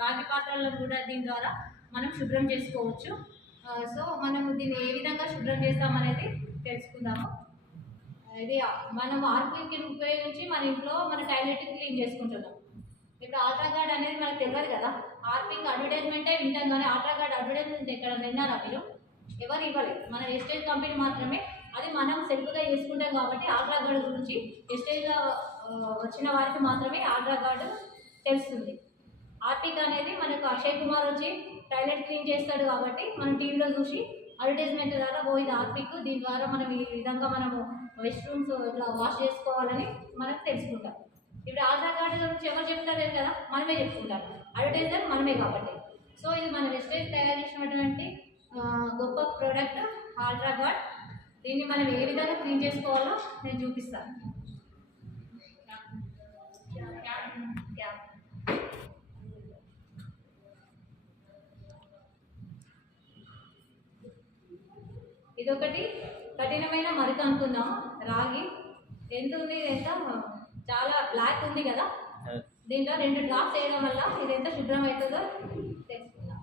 రాగి పాత్రలను కూడా దీని ద్వారా మనం శుభ్రం చేసుకోవచ్చు. సో మనము దీన్ని ఏ విధంగా శుభ్రం చేస్తామనేది తెలుసుకుందాము. ఇది మనం హార్పిక్ని ఉపయోగించి మన ఇంట్లో మన టాయిలెట్ క్లీన్ చేసుకుంటున్నాం. ఇప్పుడు ఆల్ట్రాగార్డ్ అనేది మనకు తెలియదు కదా. హార్పిక్ అడ్వర్టైజ్మెంటే వింటాం కానీ ఆల్ట్రాగార్డ్ అడ్వర్టైజ్మెంట్ ఎక్కడ విన్నారా మీరు? ఎవరు ఇవ్వలేదు. మన ఎస్టేజ్ కంపెనీ మాత్రమే. అది మనం సెల్ఫ్గా చేసుకుంటాం కాబట్టి ఆల్ట్రాగార్డ్ గురించి ఎస్టేజ్లో వచ్చిన వారికి మాత్రమే ఆల్ట్రాగార్డ్ తెలుస్తుంది. హార్పిక్ అనేది మనకు అక్షయ్ కుమార్ వచ్చి టాయిలెట్ క్లీన్ చేస్తాడు కాబట్టి మనం టీవీలో చూసి అడ్వర్టైజ్మెంట్ ద్వారా ఇది హార్పిక్, దీని ద్వారా మనం ఈ విధంగా మనము రెస్ట్ రూమ్స్ ఇట్లా వాష్ చేసుకోవాలని మనం తెలుసుకుంటాం. ఇప్పుడు ఆల్ట్రాగార్డ్ గురించి ఎవరు చెప్తారు కదా, మనమే చెప్పుకుంటాం. అడ్వర్టైజర్ మనమే కాబట్టి. సో ఇది మన వెస్టేజ్ తయారు చేసినటువంటి గొప్ప ప్రోడక్ట్ ఆల్ట్రాగార్డ్. దీన్ని మనం ఏ విధంగా క్లీన్ చేసుకోవాలో నేను చూపిస్తాను. ఇదొకటి కఠినమైన మరక అనుకుందాం. రాగి ఎంత ఉంది, ఎంత చాలా బ్లాక్ ఉంది కదా. దీంట్లో 2 డ్రాప్స్ వేయడం వల్ల ఇది ఎంత శుభ్రం అవుతుందో తెలుసుకుందాం.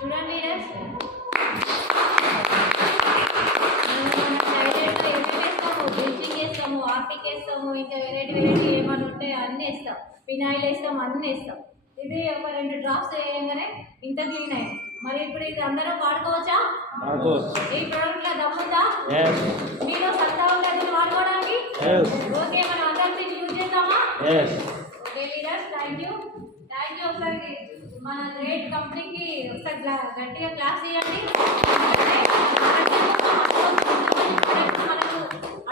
చూడండి హార్పిక్ వేస్తాము, ఇంకా వెరైటీ ఏమైనా ఉంటే అన్నీ వేస్తాం, ఫినాయిల్ వేస్తాం, అన్నీ వేస్తాం. ఇది ఒక 2 డ్రాప్స్ వేయగానే ఇంత క్లీన్ అయ్యింది. మరి ఇప్పుడు ఇది అందరం వాడుకోవచ్చా? ఈ ప్రోడక్ట్ లో దమ్ముందా? మీలో సత్తా ఉండదు వాడుకోవడానికి? ఓకే, మనం అందరం యూజ్ చేద్దామా? Okay leaders, thank you. ఒకసారి మన గ్రేట్ కంపెనీకి ఒకసారి గట్టిగా క్లాస్ ఇవ్వండి. మనకు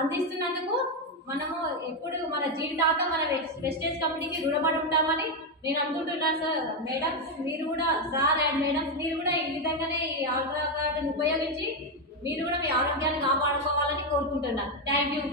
అందిస్తున్నందుకు మనము ఎప్పుడు మన జీవితాంతం మన వెస్టేజ్ కంపెనీకి రుణపడి ఉంటామని నేను అనుకుంటున్నాను. సార్, మేడమ్స్ మీరు కూడా, సార్ అండ్ మేడమ్స్ మీరు కూడా ఈ విధంగానే ఈ ఆల్ట్రాగార్డ్ని ఉపయోగించి మీరు కూడా మీ ఆరోగ్యాన్ని కాపాడుకోవాలని కోరుకుంటున్నాను. Thank you.